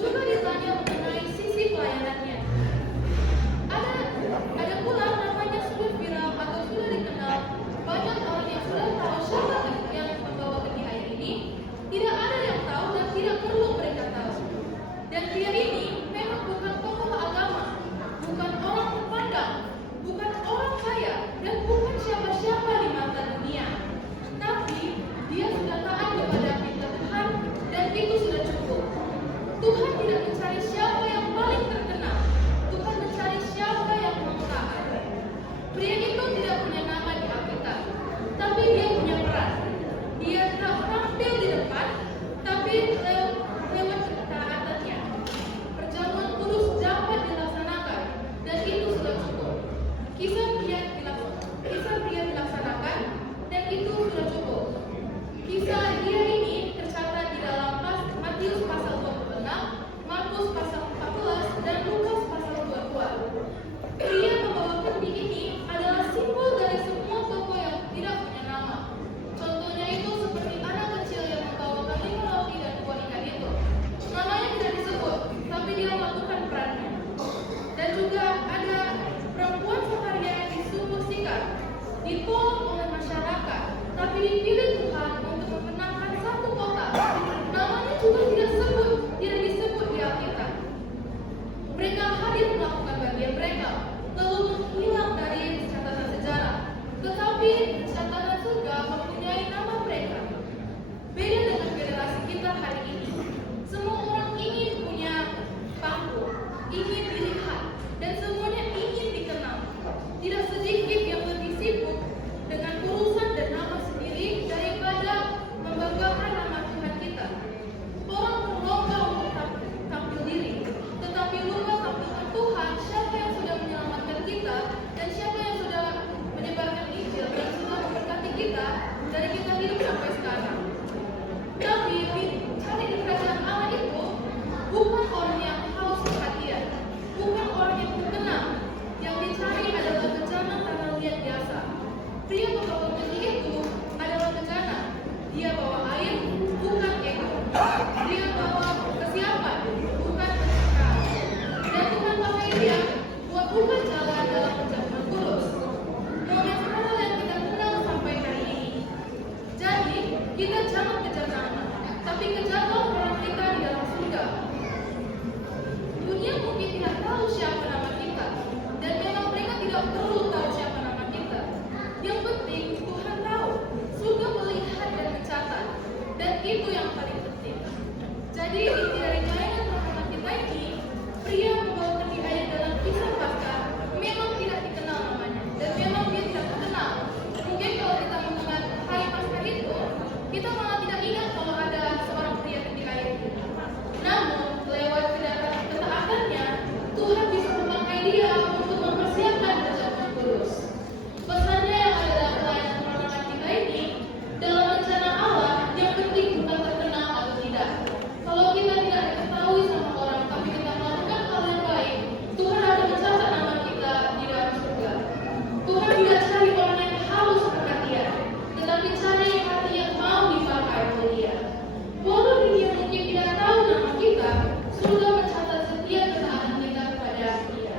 juga ditanya mengenai sisi pelayanannya. Ada pula namanya sudah viral atau sudah dikenal. Banyak orang yang sudah tahu siapa yang membawa benih air ini. Tidak ada yang tahu dan tidak perlu mereka tahu. Dan dia ini memang bukan tokoh agama, bukan orang terpandang, bukan orang kaya, dan bukan siapa-siapa di mata dunia. Tapi dia sudah taat kepada perintah Tuhan, dan itu sudah cukup. Tuhan tidak mencari siapa yang paling terkenal. Tuhan mencari siapa yang mau taat. Pria itu tidak punya nama di Alkitab, tapi dia punya peran. Dia tak tampil di depan, tapi lewat ketaatannya. Perjamuan kudus dapat dilaksanakan, dan itu sudah cukup. Kisah pria dilaksanakan, dan itu sudah cukup. Kisah dia ini tercatat di dalam Matius pasal 26, Markus pasal 14, dan Lukas pasal 22. Pria membawa kendi ini adalah simbol dari semua tokoh yang tidak punya nama. Contohnya itu seperti anak kecil yang membawakan 5 roti dan 2 ikan itu. Namanya tidak disebut, tapi dia melakukan perannya. Dan juga ada perempuan Samaria yang disuruh sikap, ditolak oleh masyarakat, tapi dipilih Tuhan untuk memenangkan satu kota. Namanya juga tidak disebut di Alkitab. Mereka hadir melakukan bagian mereka, lalu menghilang dari catatan sejarah. Tetapi catatan surga mempunyai nama mereka. Beda dengan generasi kita hari ini. Semua orang ingin punya panggung, ingin dilihat, dan semuanya ingin dikenal. Tidak sedikit yang lebih sibuk dengan urusan dan nama sendiri daripada membanggakan nama Tuhan kita. Orang berlomba untuk tampil diri, tetapi lupa tampilkan Tuhan, siapa yang sudah menyelamatkan kita dan siapa yang sudah menyebarkan Injil dan sudah memberkati kita dari kita hidup sampai sekarang. Tapi cari di kerajaan Allah itu bukan orang yang haus perhatian, bukan orang yang terkenal. Yang dicari adalah bejana tanah liat biasa. Pria membawa benih itu adalah bejana. Dia bawa air, bukan ego. Dia bawa kesiapan, bukan kesukaan. Dan Tuhan pakai dia buat buka jalan dalam perjamuan kudus. Momen hal yang kita kenal sampai hari ini. Jadi, kita jangan kejar nama, tapi kejarlah peran kita di dalam surga. Dunia mungkin tidak tahu siapa nama kita, dan memang mereka tidak perlu tahu siapa nama kita. Yang penting Tuhan tahu, surga melihat dan mencatat, dan itu yang paling penting. Jadi inti dari pelayanan teman-teman kita ini, pria membawa kendi air dalam kisah Paskah memang tidak dikenal namanya, dan memang dia tidak terkenal. Mungkin kalau kita mengingat hari Paskah itu, kita malah tidak ingat kalau ada seorang pria kendi air. Namun lewat ketaatannya, Tuhan bisa memakai dia untuk mempersiapkan perjamuan kudus. Pesannya yang ada dalam pelayanan teman-teman kita ini, dalam rencana Allah, yang penting bukan terkenal atau tidak. Kalau kita tidak diketahui sama orang, tapi kita melakukan hal yang baik, Tuhan akan mencatat nama kita di dalam surga. Tuhan tidak cari orang yang haus perhatian, tetapi cari hati yang mau dipakai oleh Dia. Walau dunia mungkin tidak tahu nama kita, surga mencatat setiap ketaatan kita kepada Dia.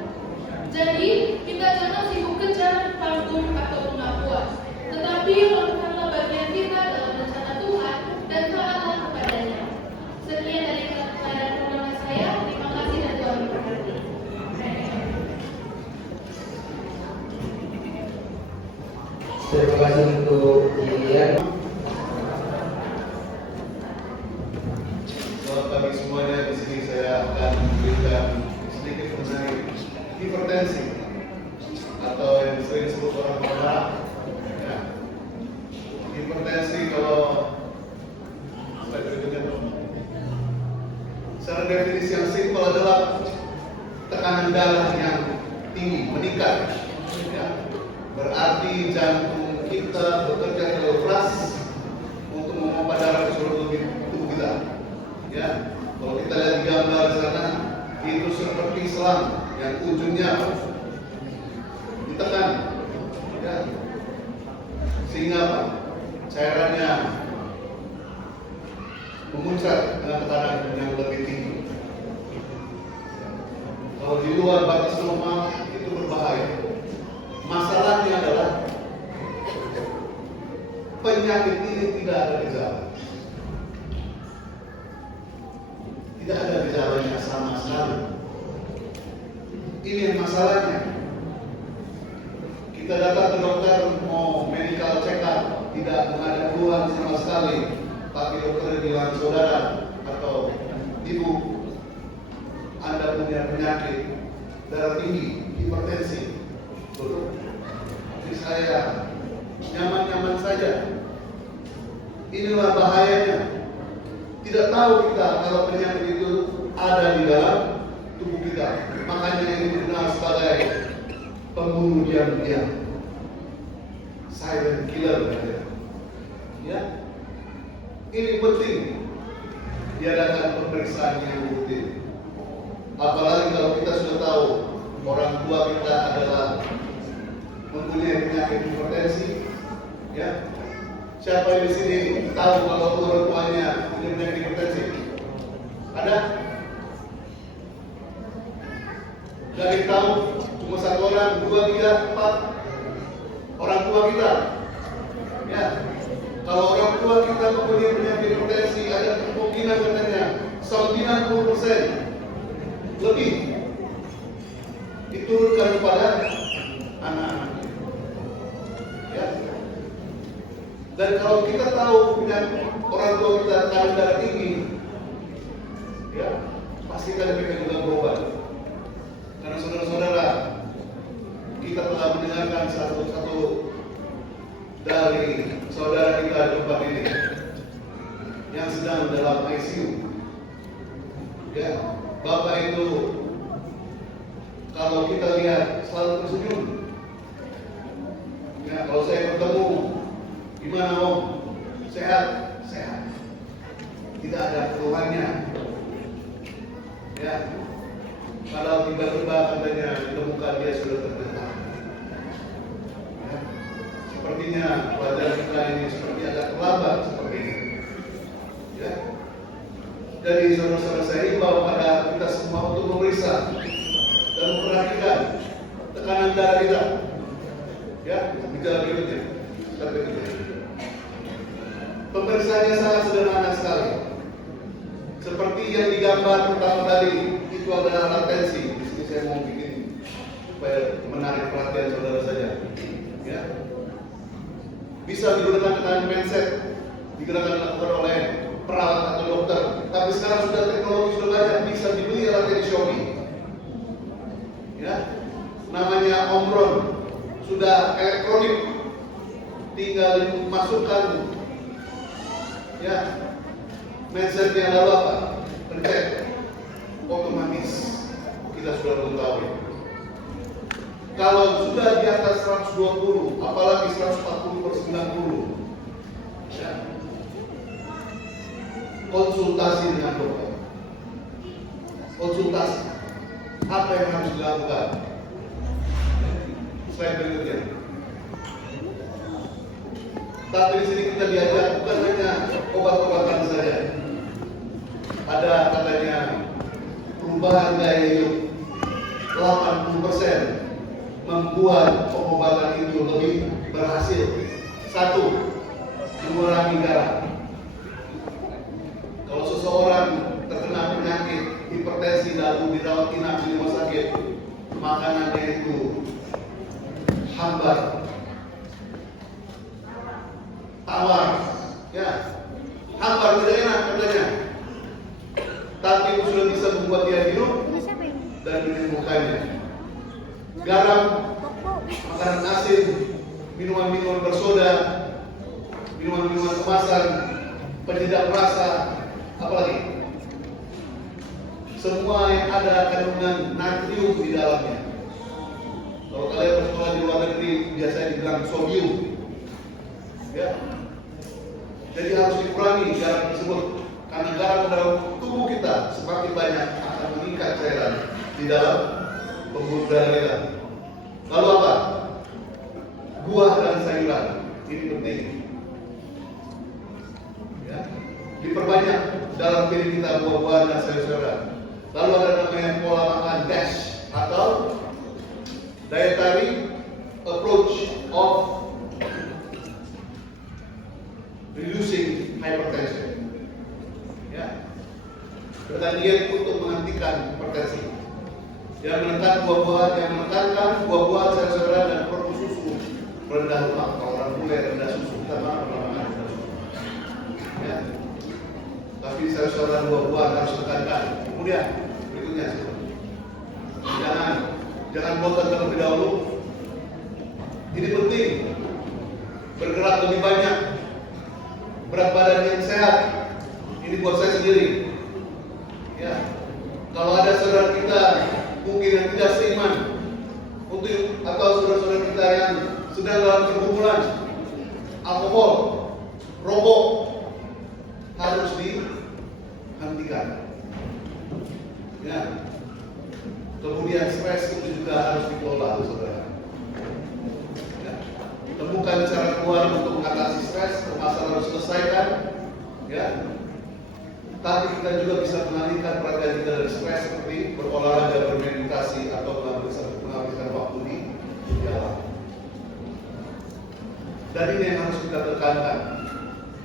Jadi, kita jangan sibuk kejar panggung atau pengakuan, tetapi lakukanlah bagian kita dalam rencana Tuhan dan taatlah kepadanya. Sekian dari pelajaran pertama saya. Terima kasih dan Tuhan memberkati. Terima kasih untuk Lilian. Selamat pagi semuanya. Di sini saya akan memberikan sedikit mengenai hipertensi atau yang sering disebut orang tua. Ya. Hipertensi kalau slide berikutnya dong. Secara definisi yang simpel adalah tekanan darah yang tinggi, meningkat. Ya. Berarti jantung kita bekerja terlalu keras untuk memompa darah ke seluruh tubuh kita. Ya, kalau kita lihat di gambar di sana, itu seperti selang yang ujungnya ditekan, ya, sehingga apa? Cairannya memuncrat dengan tekanan yang lebih tinggi. Kalau di luar batas normal itu berbahaya. Masalahnya adalah penyakit ini tidak ada gejala. Tidak ada gejalanya sama sekali. Ini yang masalahnya. Kita datang ke dokter mau medical check up, tidak ada keluhan sama sekali. Tapi dokter bilang, saudara atau ibu, Anda punya penyakit darah tinggi, hipertensi. Betul. Jadi saya nyaman-nyaman saja. Inilah bahayanya. Tidak tahu kita kalau penyakit itu ada di dalam tubuh kita. Makanya ini dikenal sebagai pembunuh diam-diam, silent killer. Ya, ini penting diadakan pemeriksaan yang rutin. Apalagi kalau kita sudah tahu orang tua kita adalah mempunyai penyakit hipertensi, ya. Siapa yang di sini tahu kalau orang tuanya punya penyakit hipertensi? Ada? Jadi tahu cuma satu orang, 2, 3, 4 orang tua kita. Ya. Kalau orang tua kita mempunyai penyakit hipertensi, ada kemungkinan katanya 90% lebih diturunkan kepada anak-anak. Ya. Dan kalau kita tahu punya orang tua kita tekanan darah tinggi, ya, pastikan mereka juga berobat. Karena saudara-saudara, kita telah mendengarkan satu-satu dari saudara kita di tempat ini yang sedang dalam ICU. Ya, Bapak itu kalau kita lihat selalu tersenyum. Ya, kalau saya bertemu, gimana Om? Sehat? Sehat. Tidak ada keluhannya. Ya. Kalau tiba-tiba katanya ditemukan dia sudah terdetak. Ya. Sepertinya pelajaran kita ini seperti agak terlambat seperti ini. Ya. Jadi saudara-saudara saya imbau pada kita semua untuk memeriksa dan memperhatikan tekanan darah kita. Ya, gejala berikutnya. Pemeriksaannya sangat sederhana sekali. Seperti yang digambar pertama tadi, itu adalah latensi. Di sini saya mau bikin supaya menarik perhatian saudara saja. Ya. Bisa digunakan dengan mindset, digunakan dilakukan oleh perawat atau dokter. Tapi sekarang sudah teknologi sudah banyak, bisa dibeli alat di Shopee. Ya, namanya Omron, sudah elektronik, tinggal dimasukkan. Ya, mindsetnya lalu apa? Pencet, otomatis kita sudah mengetahui. Kalau sudah di atas 120, apalagi 140/90, ya, konsultasi dengan dokter. Konsultasi. Apa yang harus dilakukan? Slide berikutnya. Tapi di sini kita diajak bukan hanya obat-obatan saja. Ada katanya perubahan gaya hidup 80% membuat pengobatan itu lebih berhasil. 1. Mengurangi garam. Kalau seseorang terkena penyakit hipertensi lalu dirawat inap di rumah sakit, makanannya itu hambar, tawar, ya, hambar tidak enak katanya. Tapi sudah bisa membuat dia minum dan menyembuhkannya. Garam, makanan asin, minuman-minuman bersoda, minuman-minuman kemasan, penyedap rasa, apalagi semua yang ada kandungan natrium di dalamnya. Kalau kalian bersekolah di luar negeri biasanya dibilang sodium. Ya. Jadi harus dikurangi garam tersebut karena garam dalam tubuh kita semakin banyak akan meningkat cairan di dalam pembuluh darah kita. Lalu apa? Buah dan sayuran ini penting. Ya. Diperbanyak dalam piring kita buah-buahan dan sayur-sayuran. Lalu ada namanya pola makan DASH atau dietary approach of reducing hypertension. Ya, dengan diet untuk menghentikan hipertensi. Yang menekan buah-buahan, yang menekankan buah-buahan, sayur-sayuran dan produk susu rendah lemak. Kalau orang bule rendah susu, kita makan rendah susu. Ya. Tapi sayur-sayuran buah-buahan harus ditekankan. Kemudian berikutnya, jangan bosan terlebih dahulu. Ini penting. Bergerak lebih banyak. Berat badan yang sehat. Ini buat saya sendiri. Ya. Kalau ada saudara kita mungkin yang tidak seiman, atau saudara-saudara kita yang sedang dalam pergumulan alkohol, rokok, harus dihentikan. Ya. Kemudian stres itu juga harus dikelola, saudara. Ya. Temukan cara keluar untuk mengatasi stres, masalah harus selesaikan. Ya. Tapi kita juga bisa mengalihkan perhatian kita dari stres seperti berolahraga, bermeditasi, atau menghabiskan waktu di jalan. Dan ini yang harus kita tekankan.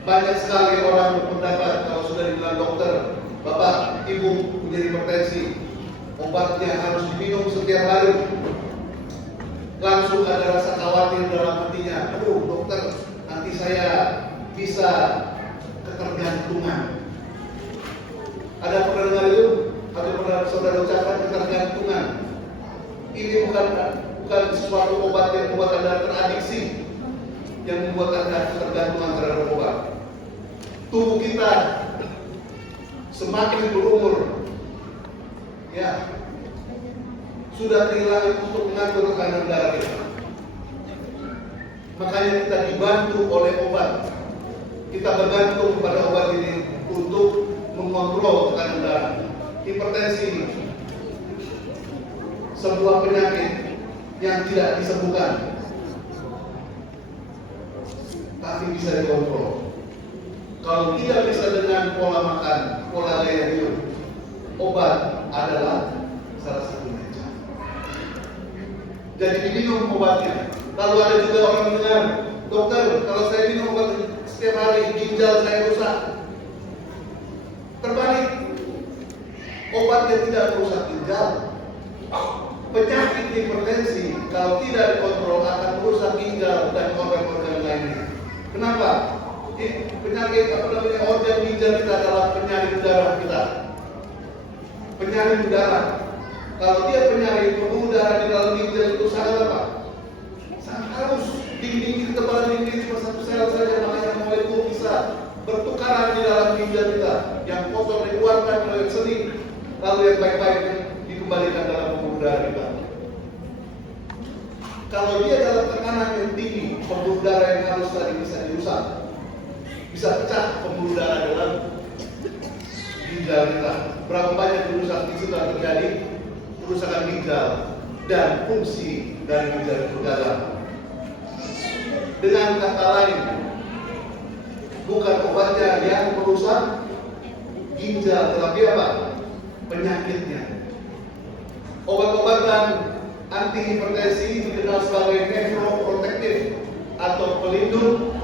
Banyak sekali orang berpendapat kalau sudah dibilang dokter, Bapak, Ibu punya hipertensi, obatnya harus diminum setiap hari. Langsung ada rasa khawatir dalam hatinya. Aduh, dokter, nanti saya bisa ketergantungan. Ada pernah dengar itu? Ada pernah saudara ucapkan ketergantungan? Ini bukan sesuatu obat yang membuat Anda teradiksi, yang membuat Anda ketergantungan terhadap obat. Tubuh kita semakin berumur, ya, sudah kehilangan untuk mengatur tekanan darah kita. Makanya kita dibantu oleh obat. Kita bergantung pada obat ini untuk mengontrol tekanan darah. Hipertensi sebuah penyakit yang tidak disembuhkan, tapi bisa dikontrol. Kalau tidak bisa dengan pola makan, pola gaya hidup, obat adalah salah satunya. Jadi diminum obatnya. Lalu ada juga orang dengar, dokter, kalau saya minum obat setiap hari, ginjal saya rusak. Terbalik, obat yang tidak merusak ginjal. Penyakit hipertensi kalau tidak dikontrol akan merusak ginjal dan organ-organ lainnya. Kenapa? Penyakit organ ginjal kita adalah penyaring darah kita. Penyaring darah. Kalau dia penyaring pembuluh darah di dalam ginjal itu sangat apa? Sangat halus. Dinding ketebalan dinding cuma satu sel saja, makanya molekul bisa bertukaran di dalam ginjal kita. Yang kotor dikeluarkan oleh seni, lalu yang baik-baik dikembalikan dalam pembuluh darah kita. Kalau dia dalam tekanan yang tinggi, pembuluh darah yang halus tadi bisa dirusak, bisa pecah pembuluh darah dalam ginjal kita. Berapa banyak kerusakan di situ terjadi? Kerusakan ginjal dan fungsi dari ginjal itu gagal. Dengan kata lain, bukan obatnya yang merusak ginjal, tetapi apa? Penyakitnya. Obat-obatan anti-hipertensi dikenal sebagai nephroprotective atau pelindung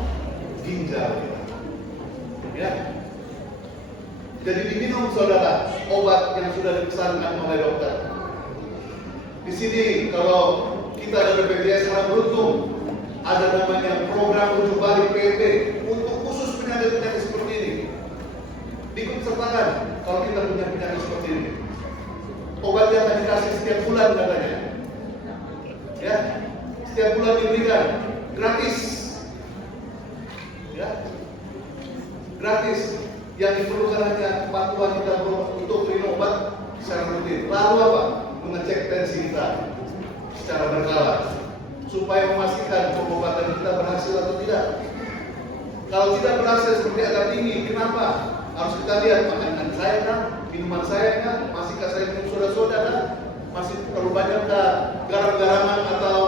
ginjal. Ya. Jadi diminum saudara obat yang sudah dipesankan oleh dokter. Di sini kalau kita dari BPJS sangat beruntung, ada namanya program rujuk balik PP untuk khusus penyakit-penyakit seperti ini. Diikut sertakan kalau kita punya penyakit seperti ini. Obatnya akan dikasih setiap bulan katanya. Ya, setiap bulan diberikan gratis. Ya, gratis. Yang diperlukan hanya kepatuhan kita untuk minum obat secara rutin. Lalu apa? Mengecek tensi kita secara berkala supaya memastikan pengobatan kita berhasil atau tidak. Kalau tidak berhasil seperti agak tinggi, kenapa? Harus kita lihat makanan saya kan, minuman saya kan, masihkah saya minum soda-soda kan, masih perlu banyakkah garam-garaman atau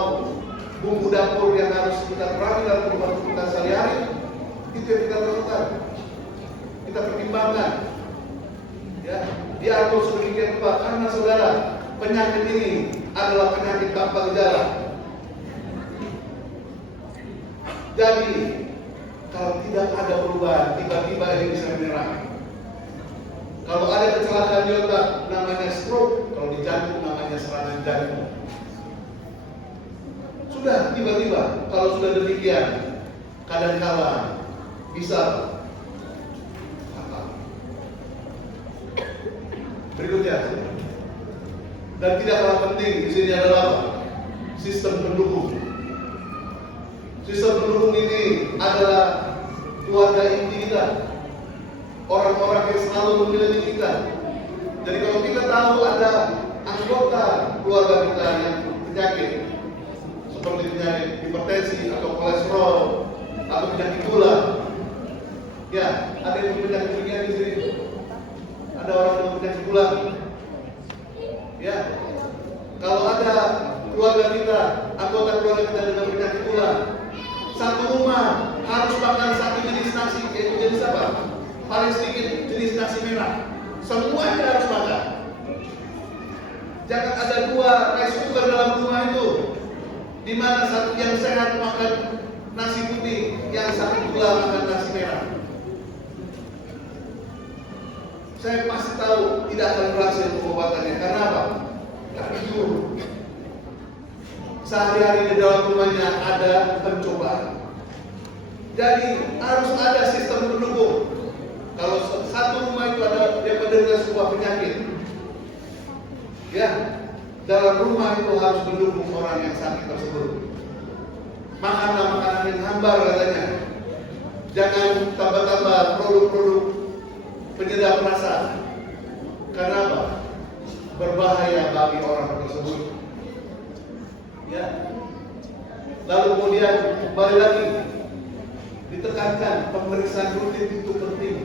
bumbu dapur yang harus kita kurangi dalam pengobatan kita sehari-hari. Itu yang kita lakukan, kita pertimbangkan. Ya, diatur sedemikian rupa karena saudara, penyakit ini adalah penyakit tanpa gejala. Jadi, kalau tidak ada perubahan, tiba-tiba ini bisa menyerang. Kalau ada kecelakaan di otak, namanya stroke. Kalau di jantung, namanya serangan jantung. Sudah tiba-tiba, kalau sudah demikian, kadang-kala bisa fatal. Berikutnya, dan tidak kalah penting di sini adalah apa? Sistem pendukung. Sistem pendukung ini adalah keluarga inti kita, orang-orang yang selalu memiliki kita. Jadi kalau kita tahu ada anggota keluarga kita yang penyakit, seperti penyakit hipertensi atau kolesterol atau penyakit gula, ya ada yang penyakit demikian di sini. Ada orang yang penyakit gula, ya. Kalau ada keluarga kita, anggota keluarga kita dengan penyakit gula, satu rumah harus makan satu jenis nasi, yaitu jenis apa? Paling sedikit jenis nasi merah. Semuanya harus makan. Jangan ada dua rice cooker dalam rumah itu, di mana satu yang sehat makan nasi putih, yang sakit gula makan nasi merah. Saya pasti tahu tidak akan berhasil pengobatannya. Karena apa? Karena jujur. Sehari-hari di dalam rumahnya ada pencobaan. Jadi harus ada sistem pendukung. Kalau satu rumah itu ada yang menderita sebuah penyakit, ya dalam rumah itu harus mendukung orang yang sakit tersebut. Makanlah makanan yang hambar katanya. Jangan tambah-tambah produk-produk penyedap rasa. Karena apa? Berbahaya bagi orang tersebut. Ya. Lalu kemudian kembali lagi ditekankan pemeriksaan rutin itu penting.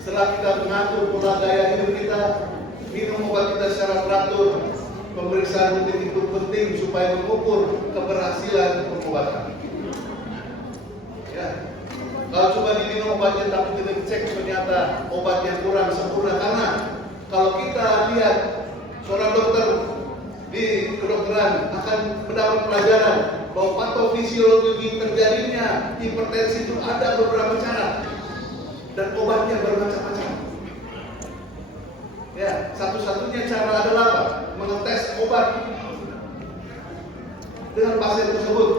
Setelah kita mengatur pola gaya hidup kita, minum obat kita secara teratur, pemeriksaan rutin itu penting supaya mengukur keberhasilan pengobatan. Ya. Kalau cuma diminum obatnya tapi tidak dicek, ternyata obatnya kurang sempurna. Karena kalau kita lihat seorang dokter di kedokteran akan mendapat pelajaran bahwa patofisiologi terjadinya hipertensi itu ada beberapa cara dan obatnya bermacam-macam. Ya, satu-satunya cara adalah apa? Mengetes obat dengan pasien tersebut.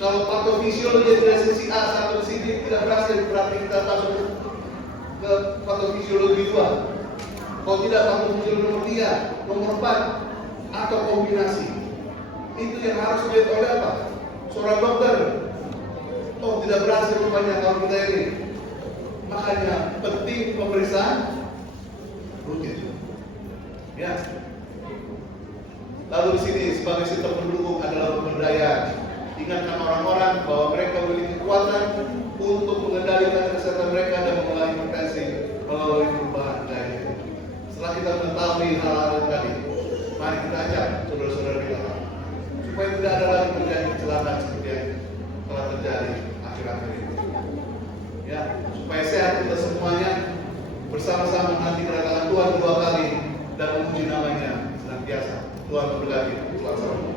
Kalau patofisiologi dari sisi A satu sini tidak berhasil, berarti kita masuk ke patofisiologi 2. Kalau tidak, patofisiologi nomor 3, nomor 4, atau kombinasi. Itu yang harus dilihat oleh apa? Seorang dokter. Oh, tidak berhasil rupanya kalau kita ini. Makanya penting pemeriksaan rutin. Ya. Lalu di sini sebagai sistem pendukung adalah pemberdayaan. Ingatkan orang-orang bahwa mereka memiliki kekuatan untuk mengendalikan kesehatan mereka dan mengurangi hipertensi melalui perubahan gaya hidup. Setelah kita mengetahui hal-hal tadi, mari kita ajak saudara-saudara kita supaya tidak ada lagi terjadi kecelakaan seperti yang telah terjadi akhir-akhir ini. Ya, supaya sehat kita semuanya, bersama-sama nanti kedatangan Tuhan 2 kali dan memuji namanya senantiasa. Tuhan memberkati. Tuhan selalu.